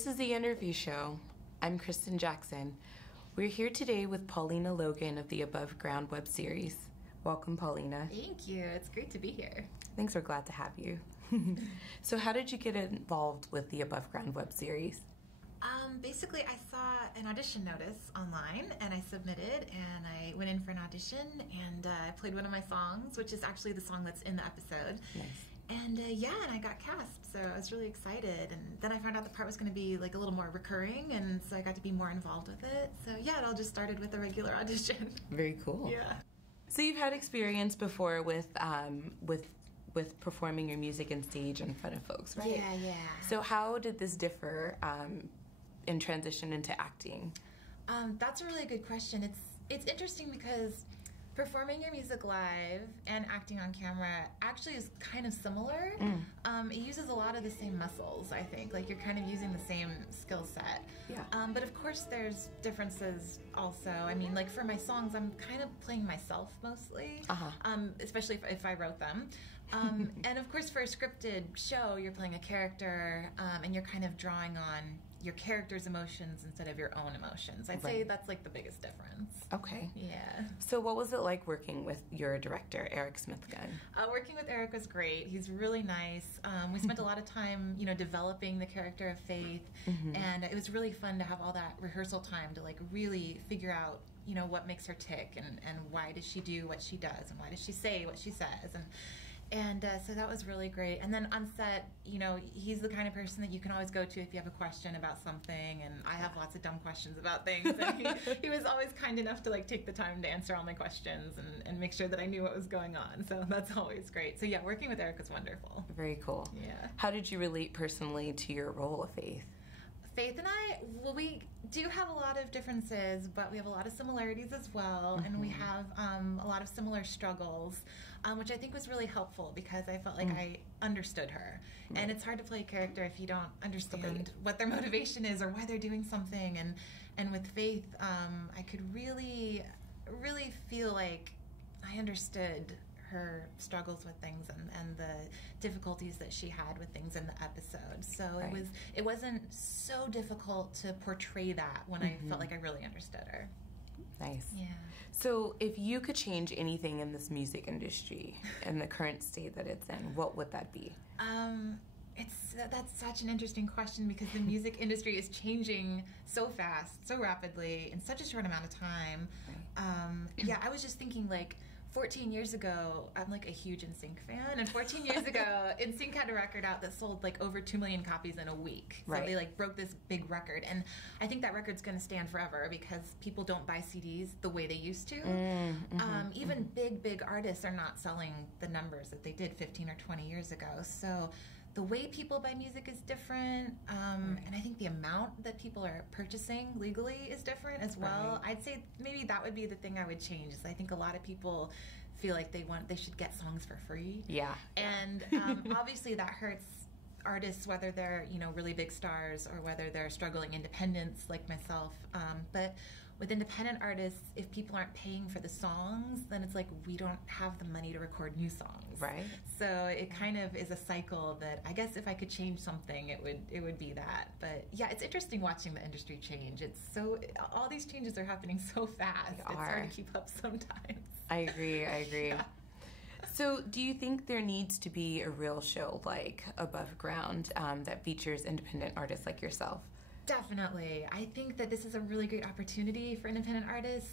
This is the interview show. I'm Kristen Jackson. We're here today with Paulina Logan of the AboveGround web series. Welcome, Paulina. Thank you. It's great to be here. Thanks, we're glad to have you. So how did you get involved with the AboveGround web series? Basically, I saw an audition notice online, and I submitted, and I went in for an audition, and I played one of my songs, which is actually the song that's in the episode. Nice. And yeah, and I got cast, so I was really excited. And then I found out the part was going to be like a little more recurring, and so I got to be more involved with it. So yeah, it all just started with a regular audition. Very cool. Yeah. So you've had experience before with performing your music on stage in front of folks, right? Yeah. So how did this differ in transition into acting? That's a really good question. It's interesting because performing your music live and acting on camera actually is kind of similar. It uses a lot of the same muscles, I think. Like, you're kind of using the same skill set. Yeah. But of course there's differences also. I mean, like for my songs, I'm kind of playing myself mostly, especially if I wrote them. And of course for a scripted show, you're playing a character, and you're kind of drawing on your character's emotions instead of your own emotions. I'd say that's like the biggest difference. Okay. Yeah. So what was it like working with your director, Eric Smithgun? Working with Eric was great. He's really nice. We spent a lot of time, developing the character of Faith, and it was really fun to have all that rehearsal time to like really figure out, what makes her tick, and why does she do what she does, and why does she say what she says, and so that was really great. And then on set, he's the kind of person that you can always go to if you have a question about something, and I have lots of dumb questions about things, and he was always kind enough to like take the time to answer all my questions and make sure that I knew what was going on, so that's always great. So yeah, working with Eric was wonderful. Very cool. Yeah. How did you relate personally to your role of Faith? Faith and I, well, we do have a lot of differences, but we have a lot of similarities as well, and we have a lot of similar struggles, which I think was really helpful because I felt like I understood her. And it's hard to play a character if you don't understand what their motivation is or why they're doing something. And with Faith, I could really feel like I understood her struggles with things and the difficulties that she had with things in the episode. So it wasn't so difficult to portray that when I felt like I really understood her. Nice. Yeah. So if you could change anything in this music industry in the current state that it's in, what would that be? That's such an interesting question because the music industry is changing so fast, so rapidly, in such a short amount of time. Yeah, I was just thinking, like, 14 years ago, I'm like a huge NSYNC fan, and 14 years ago, NSYNC had a record out that sold like over 2 million copies in a week. So they like broke this big record, and I think that record's going to stand forever because people don't buy CDs the way they used to. Even big artists are not selling the numbers that they did 15 or 20 years ago. So the way people buy music is different, and I think the amount that people are purchasing legally is different as well. I'd say maybe that would be the thing I would change. Is I think a lot of people feel like they should get songs for free. Yeah. And obviously that hurts artists, whether they're really big stars or whether they're struggling independents like myself. But with independent artists, if people aren't paying for the songs, then it's like we don't have the money to record new songs. Right. So it kind of is a cycle that I guess if I could change something, it would be that. But yeah, it's interesting watching the industry change. All these changes are happening so fast. It's hard to keep up sometimes. I agree. Yeah. So do you think there needs to be a real show like AboveGround that features independent artists like yourself? Definitely. I think that this is a really great opportunity for independent artists.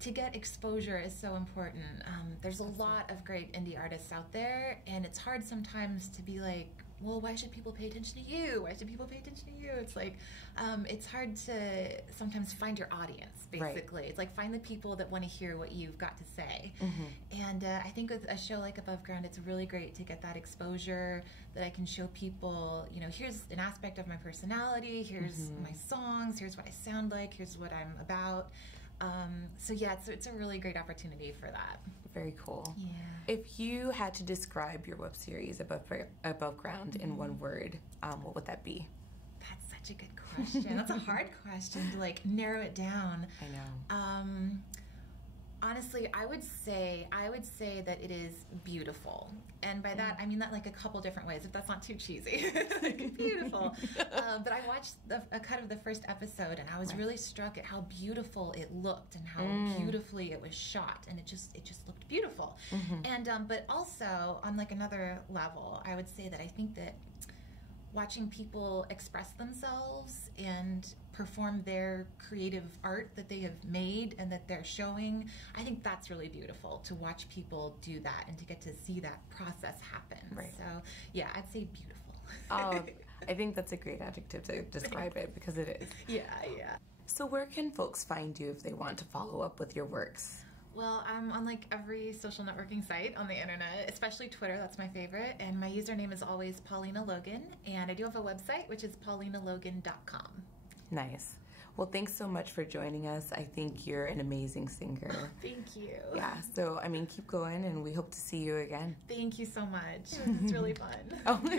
To get exposure is so important. There's a lot of great indie artists out there, and it's hard sometimes to be like, well, why should people pay attention to you? Why should people pay attention to you? It's like, it's hard to sometimes find your audience, basically. It's like, find the people that want to hear what you've got to say. And I think with a show like AboveGround, it's really great to get that exposure, that I can show people, here's an aspect of my personality, here's my songs, here's what I sound like, here's what I'm about. So yeah, it's a really great opportunity for that. Very cool. Yeah. If you had to describe your web series AboveGround in one word, what would that be? That's such a good question. That's a hard question to like narrow it down. I know. Honestly, I would say that it is beautiful, and by that I mean that like a couple different ways. If that's not too cheesy, like, beautiful. But I watched a cut of the first episode, and I was really struck at how beautiful it looked and how beautifully it was shot, and it just looked beautiful. And but also on like another level, I would say that I think that watching people express themselves and perform their creative art that they have made and that they're showing, I think that's really beautiful, to watch people do that and to get to see that process happen. Right. So yeah, I'd say beautiful. I think that's a great adjective to describe it, because it is. Yeah. So where can folks find you if they want to follow up with your works? Well, I'm on like every social networking site on the internet, especially Twitter. That's my favorite. And my username is always Paulina Logan. And I do have a website, which is paulinalogan.com. Nice. Well, thanks so much for joining us. I think you're an amazing singer. Oh, thank you. Yeah, so, I mean, keep going, and we hope to see you again. Thank you so much. It's really fun.